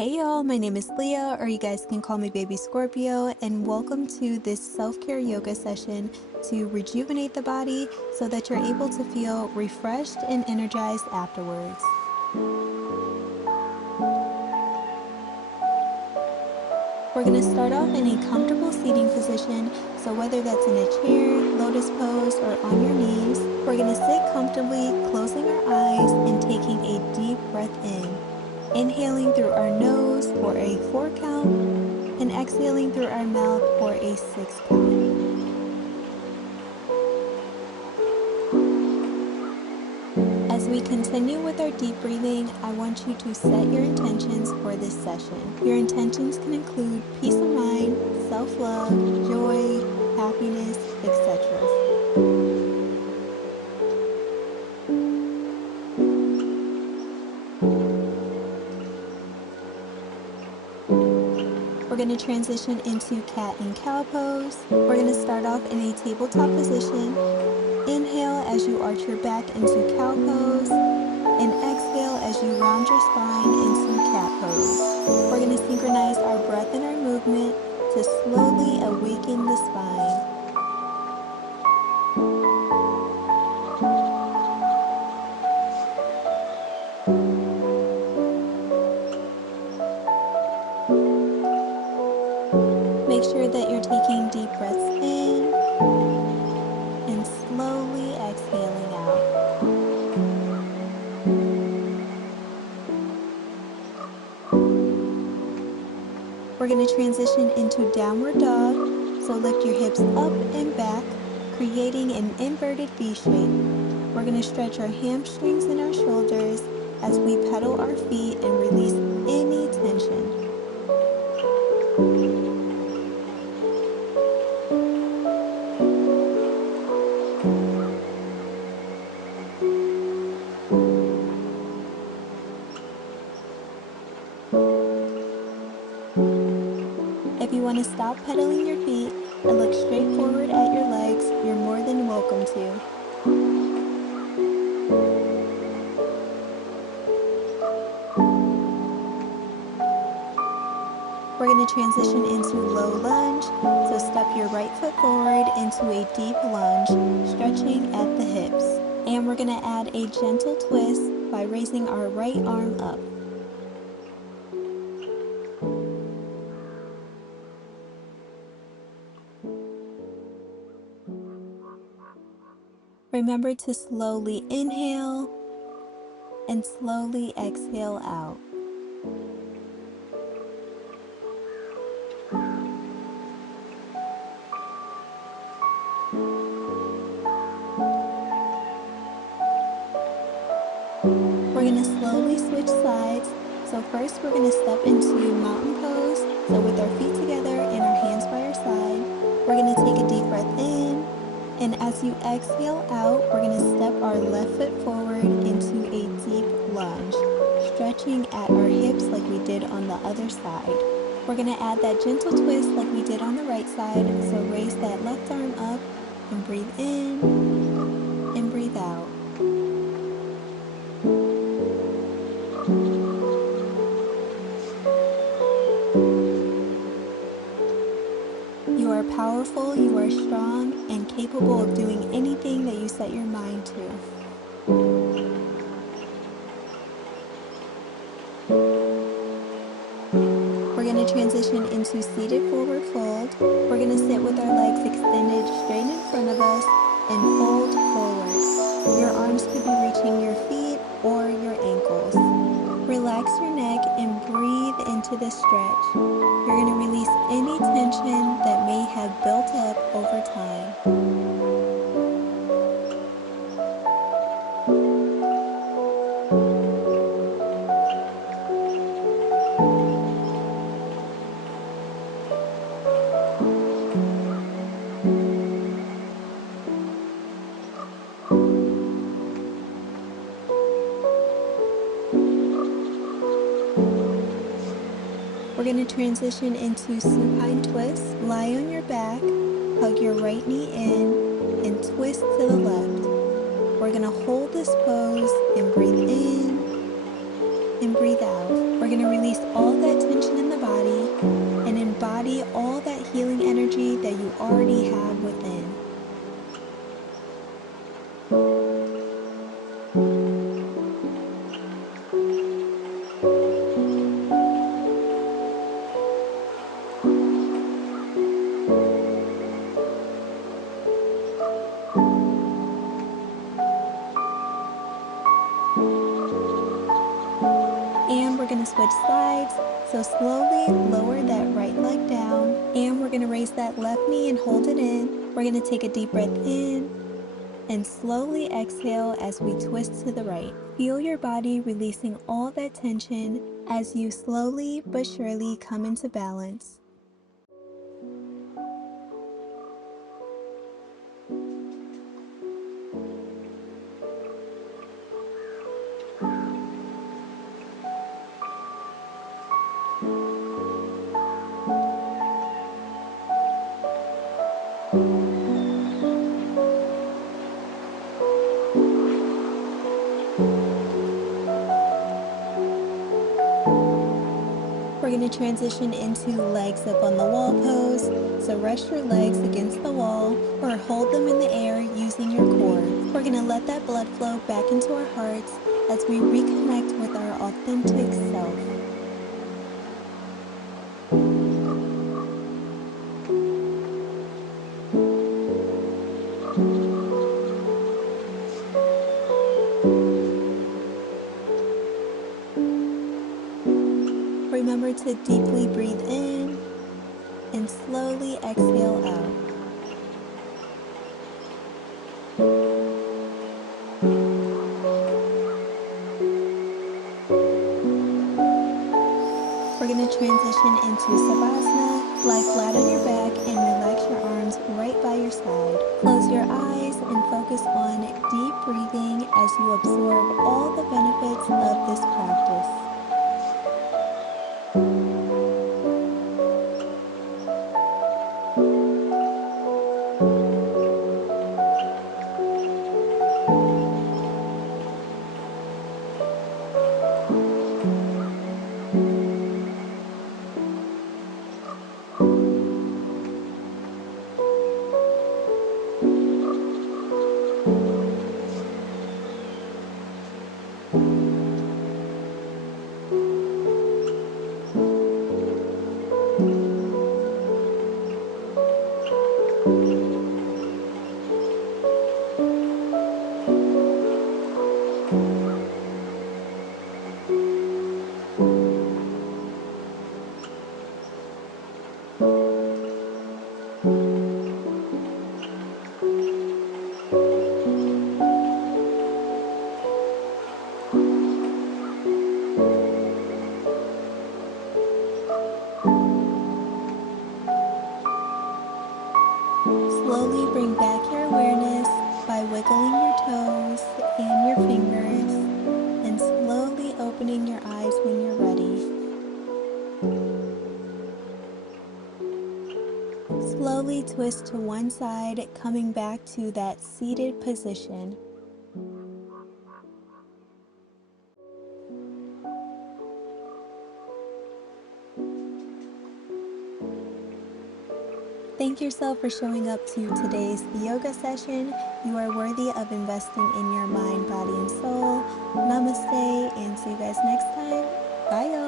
Hey y'all, my name is Leah, or you guys can call me Baby Scorpio, and welcome to this self-care yoga session to rejuvenate the body so that you're able to feel refreshed and energized afterwards. We're going to start off in a comfortable seating position, so whether that's in a chair, lotus pose, or on your knees, we're going to sit comfortably, closing our eyes and taking a deep breath in. Inhaling through our nose for a 4 count and exhaling through our mouth for a 6 count. As we continue with our deep breathing, I want you to set your intentions for this session. Your intentions can include peace of mind, self-love, joy, happiness, etc. We're going to transition into cat and cow pose. We're going to start off in a tabletop position. Inhale as you arch your back into cow pose, and exhale as you round your spine into cat pose. We're going to synchronize our breath and our movement to slowly awaken the spine. Make sure that you're taking deep breaths in and slowly exhaling out. We're going to transition into downward dog, so lift your hips up and back, creating an inverted V shape. We're going to stretch our hamstrings and our shoulders as we pedal our feet and release any tension. If you want to stop pedaling your feet and look straight forward at your legs, you're more than welcome to. We're going to transition into low lunge, so step your right foot forward into a deep lunge, stretching at the hips. And we're going to add a gentle twist by raising our right arm up. Remember to slowly inhale and slowly exhale out. We're going to slowly switch sides. So first we're going to step into mountain pose. So with our feet together and our hands by our side, we're going to take a deep breath in. And as you exhale out, we're going to step our left foot forward into a deep lunge, stretching at our hips like we did on the other side. We're going to add that gentle twist like we did on the right side. So raise that left arm up and breathe in and breathe out. You are powerful, you are strong, and capable of doing anything that you set your mind to. We're going to transition into seated forward fold. We're going to sit with our legs extended straight in front of us and fold forward. Your arms could be reaching your feet or your ankles. Relax your neck and breathe into the stretch. You're going to release any tension that may have built up over time. We're going to transition into supine twist. Lie on your back, hug your right knee in, and twist to the left. We're going to hold this pose and breathe in and breathe out. We're going to release all that tension in the body and embody all that healing energy that you already have within. And we're going to switch sides. So slowly lower that right leg down, and we're going to raise that left knee and hold it in. We're going to take a deep breath in and slowly exhale as we twist to the right. Feel your body releasing all that tension as you slowly but surely come into balance. We're going to transition into legs up on the wall pose. So rest your legs against the wall or hold them in the air using your core. We're going to let that blood flow back into our hearts as we reconnect with our authentic self. Remember to deeply breathe in and slowly exhale out. We're going to transition into Savasana. Lie flat on your back and relax your arms right by your side. Close your eyes and focus on deep breathing as you absorb all the benefits of this practice. Slowly bring back your awareness by wiggling your toes and your fingers and slowly opening your eyes when you're ready. Slowly twist to one side, coming back to that seated position. Thank yourself for showing up to today's yoga session. You are worthy of investing in your mind, body, and soul. Namaste, and see you guys next time. Bye, y'all.